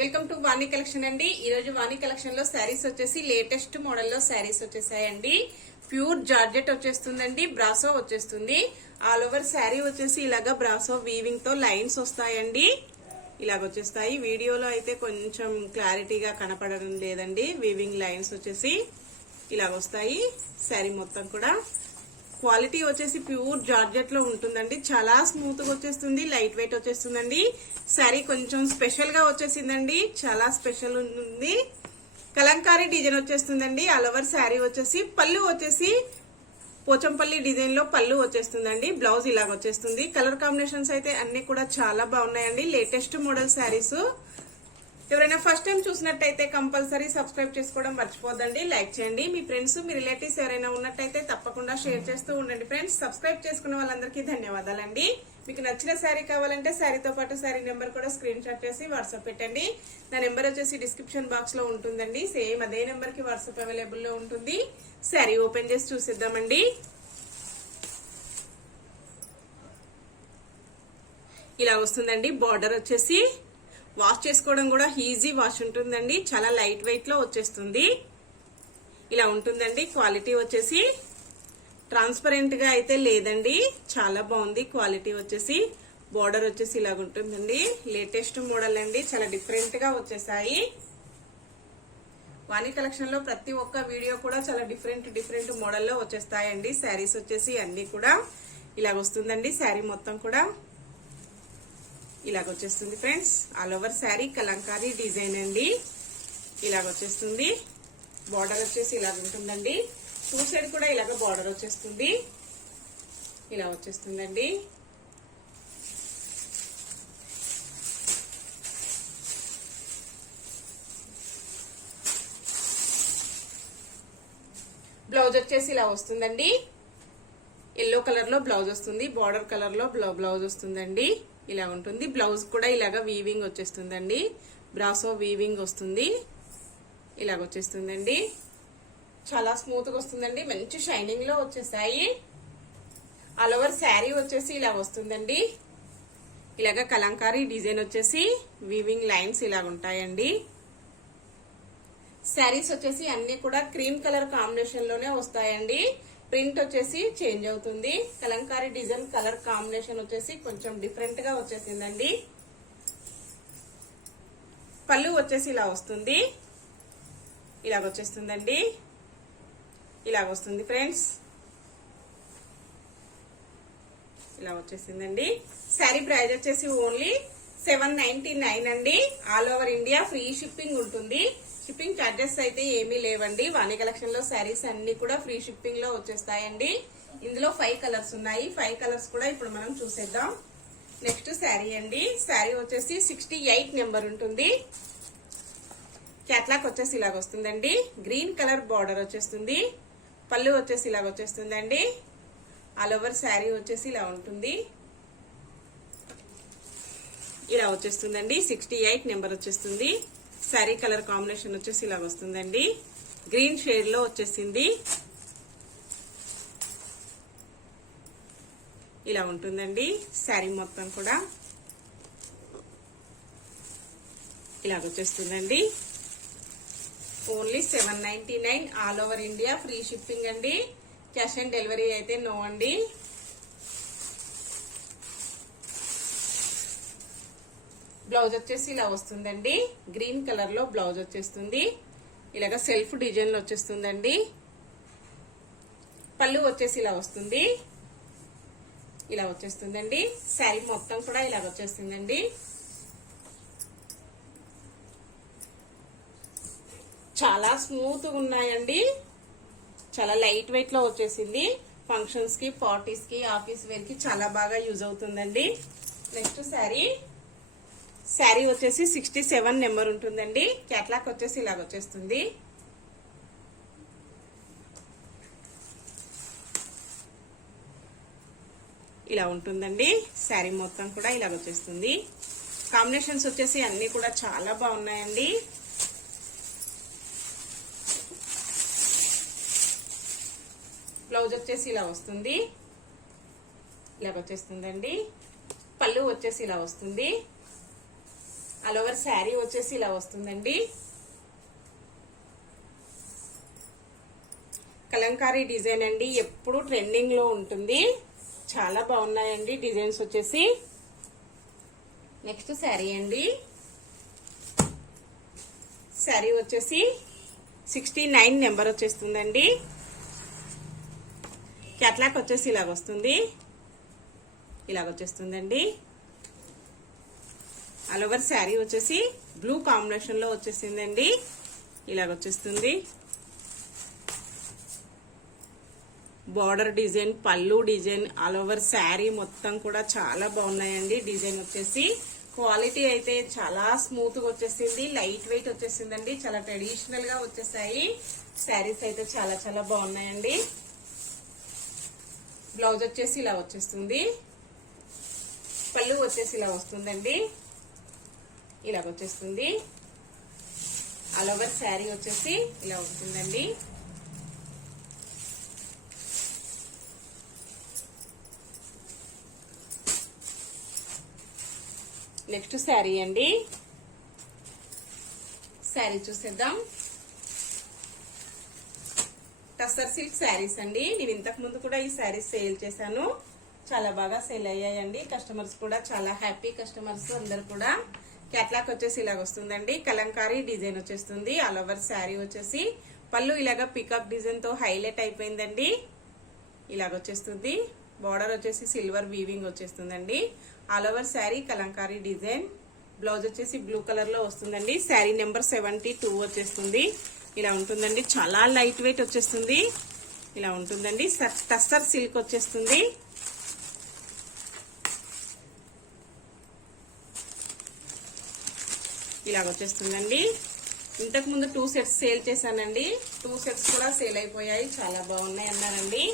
Welcome to Vani collection అండి. ఈ రోజు వాణి కలెక్షన్ లో శారీస్ వచ్చేసి లేటెస్ట్ మోడల్ లో శారీస్ వచ్చేసాయండి. ప్యూర్ జార్జెట్ వచ్చేస్తుందండి, బ్రాసో వచ్చేస్తుంది. ఆల్ ఓవర్ శారీ వచ్చేసి ఇలాగా బ్రాసో వీవింగ్ తో లైన్స్ వస్తాయండి. ఇలాగ వచ్చేస్తాయి. వీడియోలో అయితే కొంచెం క్లారిటీగా కనపడడం లేదండి. వీవింగ్ లైన్స్ వచ్చేసి ఇలాగ వస్తాయి. శారీ మొత్తం కూడా క్వాలిటీ వచ్చేసి ప్యూర్ జార్జెట్ లో ఉంటుందండి. చాలా స్మూత్ గా వచ్చేస్తుంది, లైట్ వెయిట్ వచ్చేస్తుందండి. శారీ కొంచెం స్పెషల్ గా వచ్చేసిందండి, చాలా స్పెషల్ ఉంటుంది. కలంకారీ డిజైన్ వచ్చేస్తుందండి. ఆల్ ఓవర్ శారీ వచ్చేసి పళ్ళు వచ్చేసి పోచంపల్లి డిజైన్ లో పళ్ళు వచ్చేస్తుందండి. బ్లౌజ్ ఇలాగ వచ్చేస్తుంది. కలర్ కాంబినేషన్స్ అయితే అన్ని కూడా చాలా బాగున్నాయండి. Latest model saris. ఎవరైనా ఫస్ట్ టైం చూసినట్టయితే కంపల్సరీ సబ్స్క్రైబ్ చేసుకోవడం మర్చిపోద్దండి. లైక్ చేయండి. మీ ఫ్రెండ్స్, మీ రిలేటివ్స్ ఎవరైనా ఉన్నట్టయితే తప్పకుండా షేర్ చేస్తూ ఉండండి ఫ్రెండ్స్. సబ్స్క్రైబ్ చేసుకున్న వాళ్ళందరికీ ధన్యవాదాలండి. మీకు నచ్చిన శారీ కావాలంటే శారీతో పాటు శారీ నెంబర్ కూడా స్క్రీన్ షాట్ చేసి వాట్సాప్ పెట్టండి. నా నెంబర్ వచ్చేసి డిస్క్రిప్షన్ బాక్స్ లో ఉంటుందండి. సేమ్ అదే నెంబర్ కి వాట్సాప్ అవైలబుల్ లో ఉంటుంది. శారీ ఓపెన్ చేసి చూసిద్దామండి. ఇలా వస్తుందండి. బార్డర్ వచ్చేసి వాష్ చేసుకోవడం కూడా ఈజీ వాష్ ఉంటుందండి. చాలా లైట్ వెయిట్ లో వచ్చేస్తుంది. ఇలా ఉంటుందండి. క్వాలిటీ వచ్చేసి ట్రాన్స్పరెంట్ గా అయితే లేదండి, చాలా బాగుంది క్వాలిటీ వచ్చేసి. బార్డర్ వచ్చేసి ఇలాగ ఉంటుందండి. లేటెస్ట్ మోడల్ అండి, చాలా డిఫరెంట్ గా వచ్చేసాయి. వాణి కలెక్షన్ లో ప్రతి ఒక్క వీడియో కూడా చాలా డిఫరెంట్ మోడల్లో వచ్చేస్తాయండి. శారీస్ వచ్చేసి అన్ని కూడా ఇలాగ వస్తుందండి. శారీ మొత్తం కూడా ఇలాగ వచ్చేస్తుంది friends. All over sari Kalamkari design అండి. ఇలాగ వచ్చేస్తుంది. బార్డర్ వచ్చేసి ఇలాగ ఉంటుందండి. టూ సైడ్ కూడా ఇలాగ బార్డర్ వచ్చేస్తుంది. ఇలా వచ్చేస్తుందండి. బ్లౌజ్ వచ్చేసి ఇలా వస్తుందండి. ఎల్లో కలర్ లో బ్లౌజ్ వస్తుంది. బార్డర్ కలర్ లో బ్లౌజ్ వస్తుందండి. ఇలా ఉంటుంది. బ్లౌజ్ కూడా ఇలాగ వీవింగ్ వచ్చేస్తుందండి. బ్రాసో వీవింగ్ వస్తుంది. ఇలాగ వచ్చేస్తుందండి. చాలా స్మూత్ గా వస్తుందండి. మంచి షైనింగ్ లో వచ్చేసాయి. ఆల్ ఓవర్ శారీ వచ్చేసి ఇలా వస్తుందండి. ఇలాగ కలంకారీ డిజైన్ వచ్చేసి వీవింగ్ లైన్స్ ఇలాగ ఉంటాయండి. శారీస్ వచ్చేసి అన్ని కూడా క్రీమ్ కలర్ కాంబినేషన్ లోనే వస్తాయండి. ప్రింట్ వచ్చేసి చేంజ్ అవుతుంది. కలంకారీ డిజైన్ కలర్ కాంబినేషన్ వచ్చేసి కొంచెం డిఫరెంట్ గా వచ్చేసిందండి. పళ్ళు వచ్చేసి ఇలా వస్తుంది. ఇలాగ వచ్చేస్తుందండి. ఇలాగ వస్తుంది ఫ్రెండ్స్. ఇలా వచ్చేసిందండి. శారీ ప్రైస్ వచ్చేసి ఓన్లీ 799 అండి. All over India free shipping ఉంటుంది. షిప్పింగ్ ఛార్జెస్ అయితే ఏమీ లేవండి. వాణి కలెక్షన్ లో శారీస్ అన్ని కూడా ఫ్రీ షిప్పింగ్ లో వచ్చేస్తాయండి. ఇందులో 5 కలర్స్ ఉన్నాయి. 5 కలర్స్ కూడా ఇప్పుడు మనం చూసేద్దాం. నెక్స్ట్ శారీ అండి. శారీ వచ్చేసి 68 నెంబర్ ఉంటుంది. క్యాట్లాక్ వచ్చేసి ఇలాగ వస్తుందండి. గ్రీన్ కలర్ బార్డర్ వచ్చేస్తుంది. పళ్ళు వచ్చేసి ఇలాగ వచ్చేస్తుందండి. ఆల్ ఓవర్ శారీ వచ్చేసి ఇలా ఉంటుంది. ఇలా వచ్చేస్తుందండి. 68 నెంబర్ వచ్చేస్తుంది. శారీ కలర్ కాంబినేషన్ వచ్చేసి ఇలా వస్తుందండి. గ్రీన్ షేడ్ లో వచ్చేసింది. ఇలా ఉంటుందండి. శారీ మొత్తం కూడా ఇలాగ వచ్చేస్తుందండి. Only 799 all over India free shipping అండి. క్యాష్ ఆన్ డెలివరీ అయితే నో అండి. బ్లౌజ్ వచ్చేసి ఇలా వస్తుందండి. గ్రీన్ కలర్ లో బ్లౌజ్ వచ్చేస్తుంది. ఇలాగ సెల్ఫ్ డిజైన్ లో వచ్చేస్తుందండి. పళ్ళు వచ్చేసి ఇలా వస్తుంది. ఇలా వచ్చేస్తుందండి. శారీ మొత్తం కూడా ఇలాగ వచ్చేస్తుందండి. చాలా స్మూత్ గా ఉన్నాయండి. చాలా లైట్ వెయిట్ లో వచ్చేసింది. ఫంక్షన్స్ కి, పార్టీస్ కి, ఆఫీస్ వేర్ కి చాలా బాగా యూజ్ అవుతుందండి. నెక్స్ట్ శారీ వచ్చేసి 67 నెంబర్ ఉంటుందండి. క్యాట్లాక్ వచ్చేసి ఇలాగ వచ్చేస్తుంది. ఇలా ఉంటుందండి. శారీ మొత్తం కూడా ఇలాగ వచ్చేస్తుంది. కాంబినేషన్స్ వచ్చేసి అన్ని కూడా చాలా బాగున్నాయండి. బ్లౌజ్ వచ్చేసి ఇలా వస్తుంది. ఇలాగ వచ్చేస్తుందండి. పళ్ళు వచ్చేసి ఇలా వస్తుంది. ఆల్ ఓవర్ శారీ వచ్చేసి ఇలా వస్తుందండి. కలంకారీ డిజైన్ అండి, ఎప్పుడు ట్రెండింగ్ లో ఉంటుంది. చాలా బాగున్నాయండి డిజైన్స్ వచ్చేసి. నెక్స్ట్ శారీ అండి. శారీ వచ్చేసి 69 నెంబర్ వచ్చేస్తుందండి. క్యాట్లాక్ వచ్చేసి ఇలాగ వస్తుంది, ఇలాగొచ్చేస్తుందండి. ఆల్ ఓవర్ శారీ వచ్చేసి బ్లూ కాంబినేషన్ లో వచ్చేసిందండి, ఇలాగొచ్చేస్తుంది. బార్డర్ డిజైన్, పళ్ళు డిజైన్, ఆల్ ఓవర్ శారీ మొత్తం కూడా చాలా బాగున్నాయండి. డిజైన్ వచ్చేసి క్వాలిటీ అయితే చాలా స్మూత్ గా వచ్చేసింది, లైట్ వెయిట్ వచ్చేసిందండి. చాలా ట్రెడిషనల్ గా వచ్చేసాయి శారీస్ అయితే చాలా చాలా బాగున్నాయండి. బ్లౌజ్ వచ్చేసి ఇలా వచ్చేస్తుంది, పళ్ళు వచ్చేసి ఇలా వస్తుందండి, ఇలాగొచ్చేస్తుంది. ఆల్ ఓవర్ శారీ వచ్చేసి ఇలా వస్తుందండి. నెక్స్ట్ శారీ అండి. శారీ చూసేద్దాం. టస్సర్ సిల్క్ శారీస్ అండి. నేను ఇంతకు ముందు కూడా ఈ శారీస్ సేల్ చేశాను, చాలా బాగా సేల్ అయ్యాయండి. కస్టమర్స్ కూడా చాలా హ్యాపీ కస్టమర్స్ అందరు కూడా. క్యాట్లాక్ వచ్చేసి ఇలాగ వస్తుందండి, కలంకారీ డిజైన్ వచ్చేస్తుంది. ఆల్ ఓవర్ శారీ వచ్చేసి పళ్ళు ఇలాగా పికాక్ డిజైన్ తో హైలైట్ అయిపోయిందండి, ఇలాగొచ్చేస్తుంది. బార్డర్ వచ్చేసి సిల్వర్ వీవింగ్ వచ్చేస్తుందండి. All over sari Kalamkari design. Blouse వచ్చేసి బ్లూ కలర్ లో వస్తుందండి. శారీ నెంబర్ 72 వచ్చేస్తుంది, ఇలా ఉంటుందండి. చాలా లైట్ వెయిట్ వచ్చేస్తుంది, ఇలా ఉంటుందండి. టస్సర్ సిల్క్ వచ్చేస్తుంది. ఇలాగొచ్చేస్తుందండి. ఇంతకు ముందు 2 సెట్స్ సేల్ చేశానండి, 2 సెట్స్ కూడా సేల్ అయిపోయాయి, చాలా బాగున్నాయి అన్నారండి.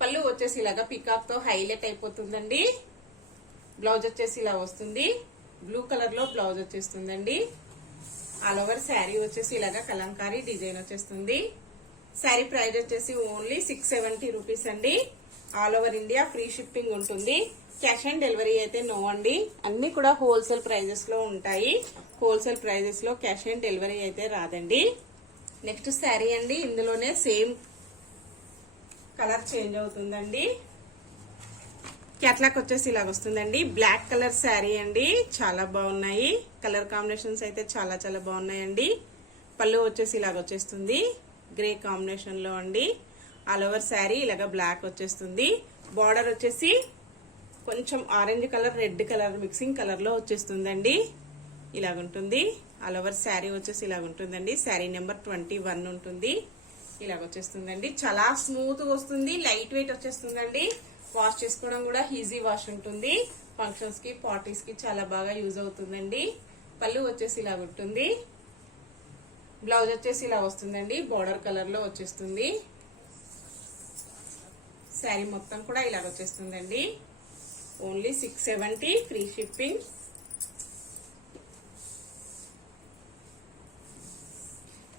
పళ్ళు వచ్చేసి ఇలాగా పికాక్ తో హైలైట్ అయిపోతుందండి. బ్లౌజ్ వచ్చేసి ఇలా వస్తుంది, బ్లూ కలర్ లో బ్లౌజ్ వచ్చేస్తుందండి. ఆల్ ఓవర్ శారీ వచ్చేసి ఇలాగా కలంకారీ డిజైన్ వచ్చేస్తుంది. శారీ ప్రైస్ వచ్చేసి ఓన్లీ 670 రూపీస్ అండి. All over India free shipping ఉంటుంది. క్యాష్ ఆన్ డెలివరీ అయితే నో అండి, అన్ని కూడా హోల్సేల్ ప్రైజెస్ లో ఉంటాయి. హోల్సేల్ ప్రైజెస్ లో క్యాష్ ఆన్ డెలివరీ అయితే రాదండి. నెక్స్ట్ శారీ అండి. ఇందులోనే సేమ్ కలర్ చేంజ్ అవుతుందండి. క్యాట్లాక్ వచ్చేసి ఇలాగ వస్తుందండి. బ్లాక్ కలర్ శారీ అండి, చాలా బాగున్నాయి. కలర్ కాంబినేషన్స్ అయితే చాలా చాలా బాగున్నాయండి. పళ్ళు వచ్చేసి ఇలాగ వచ్చేస్తుంది, గ్రే కాంబినేషన్ లో అండి. ఆల్ ఓవర్ శారీ ఇలాగ బ్లాక్ వచ్చేస్తుంది. బార్డర్ వచ్చేసి కొంచెం orange colour, red colour mixing colour లో వచ్చేస్తుందండి, ఇలాగుంటుంది. ఆల్ ఓవర్ శారీ వచ్చేసి ఇలాగ ఉంటుందండి. శారీ నెంబర్ 21 ఉంటుంది, ఇలాగ వచ్చేస్తుందండి. చాలా స్మూత్ గా వస్తుంది, లైట్ వెయిట్ వచ్చేస్తుందండి. వాష్ చేసుకోవడం కూడా ఈజీ వాష్ ఉంటుంది. ఫంక్షన్స్ కి, పార్టీస్ కి చాలా బాగా యూజ్ అవుతుందండి. పళ్ళు వచ్చేసి ఇలా ఉంటుంది. బ్లౌజ్ వచ్చేసి ఇలా వస్తుందండి, బార్డర్ కలర్ లో వచ్చేస్తుంది. శారీ మొత్తం కూడా ఇలాగ వచ్చేస్తుందండి. Only 670 free shipping.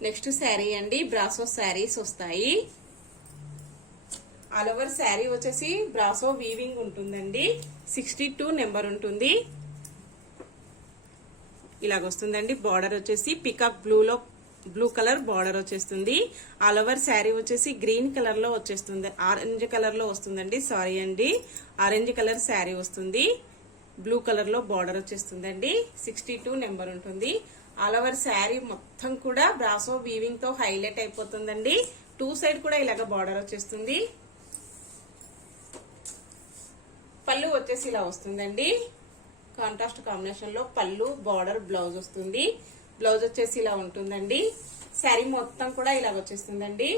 Next sari అండి. బ్రాసో శారీస్ వస్తాయి. ఆల్ ఓవర్ శారీ వచ్చేసి బ్రాసో వీవింగ్ ఉంటుందండి. 62 నెంబర్ ఉంటుంది, ఇలాగ వస్తుందండి. బార్డర్ వచ్చేసి పికాక్ బ్లూ కలర్ బార్డర్ వచ్చేస్తుంది. ఆల్ ఓవర్ శారీ వచ్చేసి గ్రీన్ కలర్ లో వచ్చేస్తుంది, ఆరెంజ్ కలర్ లో వస్తుందండి. సారీ అండి, ఆరెంజ్ కలర్ శారీ వస్తుంది. బ్లూ కలర్ లో బార్డర్ వచ్చేస్తుందండి. 62 నెంబర్ ఉంటుంది. ఆల్ ఓవర్ శారీ మొత్తం కూడా బ్రాసో వీవింగ్ తో హైలైట్ అయిపోతుందండి. 2 సైడ్ కూడా ఇలాగ బార్డర్ వచ్చేస్తుంది. పళ్ళు వచ్చేసి ఇలా వస్తుందండి. కాంట్రాస్ట్ కాంబినేషన్ లో పళ్ళు, బార్డర్, బ్లౌజ్ వస్తుంది. బ్లౌజ్ వచ్చేసి ఇలా ఉంటుందండి. శారీ మొత్తం కూడా ఇలాగ వచ్చేస్తుందండి,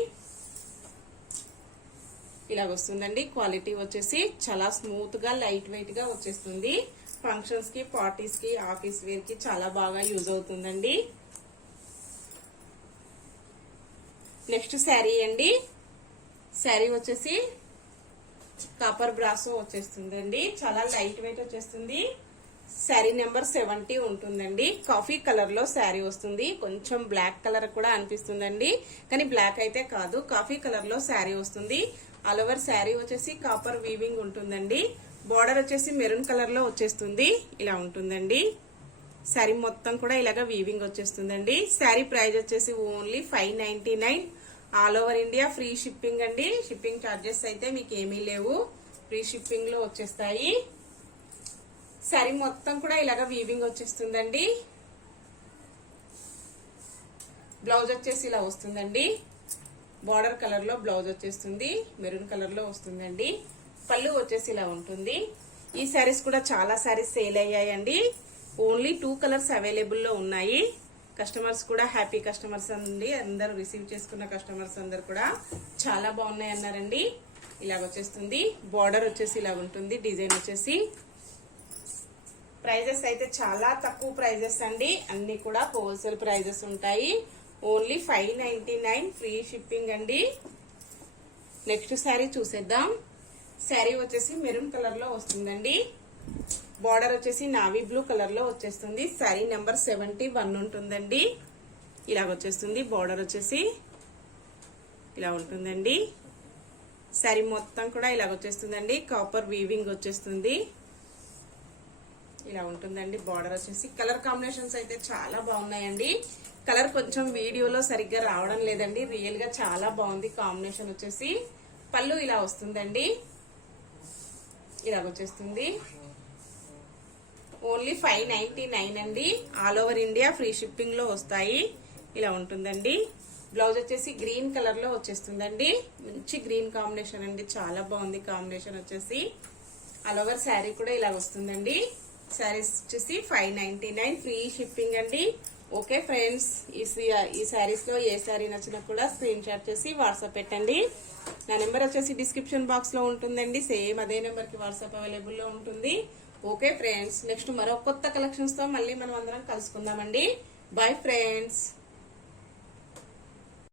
ఇలాగ వస్తుందండి. క్వాలిటీ వచ్చేసి చాలా స్మూత్ గా లైట్ వెయిట్ గా వచ్చేస్తుంది. ఫంక్షన్స్ కి, పార్టీస్ కి, ఆఫీస్ వేర్ కి చాలా బాగా యూజ్ అవుతుందండి. నెక్స్ట్ శారీ అండి. శారీ వచ్చేసి కాపర్ బ్రాసో వచ్చేస్తుందండి, చాలా లైట్ వెయిట్ వచ్చేస్తుంది. శారీ నెంబర్ 70 ఉంటుందండి. కాఫీ కలర్ లో శారీ వస్తుంది. కొంచెం బ్లాక్ కలర్ కూడా అనిపిస్తుందండి, కానీ బ్లాక్ అయితే కాదు, కాఫీ కలర్ లో శారీ వస్తుంది. ఆల్ ఓవర్ శారీ వచ్చేసి కాపర్ వీవింగ్ ఉంటుందండి. బార్డర్ వచ్చేసి మెరూన్ కలర్ లో వచ్చేస్తుంది. ఇలా ఉంటుందండి. శారీ మొత్తం కూడా ఇలాగా వీవింగ్ వచ్చేస్తుందండి. శారీ ప్రైస్ వచ్చేసి only 599. All over India free shipping అండి. షిప్పింగ్ ఛార్జెస్ అయితే మీకు ఏమీ లేవు, ఫ్రీ షిప్పింగ్ లో వచ్చేస్తాయి. శారీ మొత్తం కూడా ఇలాగా వీవింగ్ వచ్చేస్తుందండి. బ్లౌజ్ వచ్చేసి ఇలా వస్తుందండి. బార్డర్ కలర్ లో బ్లౌజ్ వచ్చేస్తుంది, మెరూన్ కలర్ లో వస్తుందండి. పళ్ళు వచ్చేసి ఇలా ఉంటుంది. ఈ శారీస్ కూడా చాలా శారీస్ సేల్ అయ్యాయండి. ఓన్లీ 2 కలర్స్ అవైలబుల్ లో ఉన్నాయి. కస్టమర్స్ కూడా హ్యాపీ కస్టమర్స్ అండి. అందరూ రిసీవ్ చేసుకున్న కస్టమర్స్ అందరు కూడా చాలా బాగున్నాయి అన్నారండి. ఇలాగ వచ్చేస్తుంది. బార్డర్ వచ్చేసి ఇలా ఉంటుంది. డిజైన్ వచ్చేసి ప్రైజెస్ అయితే చాలా తక్కువ ప్రైజెస్ అండి. అన్ని కూడా హోల్సేల్ ప్రైజెస్ ఉంటాయి. ఓన్లీ 599 ఫ్రీ షిప్పింగ్ అండి. నెక్స్ట్ శారీ చూసేద్దాం. శారీ వచ్చేసి మెరూన్ కలర్ లో వస్తుందండి. బార్డర్ వచ్చేసి నావీ బ్లూ కలర్ లో వచ్చేస్తుంది. శారీ నెంబర్ 71 ఉంటుందండి. ఇలాగ వచ్చేస్తుంది. బార్డర్ వచ్చేసి ఇలా ఉంటుందండి. శారీ మొత్తం కూడా ఇలాగ వచ్చేస్తుందండి. కాపర్ వీవింగ్ వచ్చేస్తుంది. ఇలా ఉంటుందండి. బార్డర్ వచ్చేసి కలర్ కాంబినేషన్స్ అయితే చాలా బాగున్నాయండి. కలర్ కొంచెం వీడియోలో సరిగ్గా రావడం లేదండి. రియల్ గా చాలా బాగుంది కాంబినేషన్ వచ్చేసి. పళ్ళు ఇలా వస్తుందండి. ఇలాగ వచ్చేస్తుంది. ఓన్లీ 599 అండి. All over India free shipping లో వస్తాయి. ఇలా ఉంటుందండి. బ్లౌజ్ వచ్చేసి గ్రీన్ కలర్ లో వచ్చేస్తుందండి. మంచి గ్రీన్ కాంబినేషన్ అండి. చాలా బాగుంది కాంబినేషన్ వచ్చేసి. ఆల్ ఓవర్ శారీ కూడా ఇలా వస్తుందండి. శారీస్ వచ్చేసి 599 ఫ్రీ షిప్పింగ్ అండి. ఓకే ఫ్రెండ్స్, ఈ శారీస్ లో ఏ శారీ నచ్చినా కూడా స్క్రీన్ షాట్ చేసి వాట్సాప్ పెట్టండి. నా నెంబర్ వచ్చేసి డిస్క్రిప్షన్ బాక్స్ లో ఉంటుందండి. సేమ్ అదే నెంబర్ కి వాట్సాప్ అవైలబుల్ లో ఉంటుంది. ఓకే ఫ్రెండ్స్, నెక్స్ట్ మరో కొత్త కలెక్షన్స్ తో మళ్ళీ మనం అందరం కలుసుకుందామండి. Bye friends.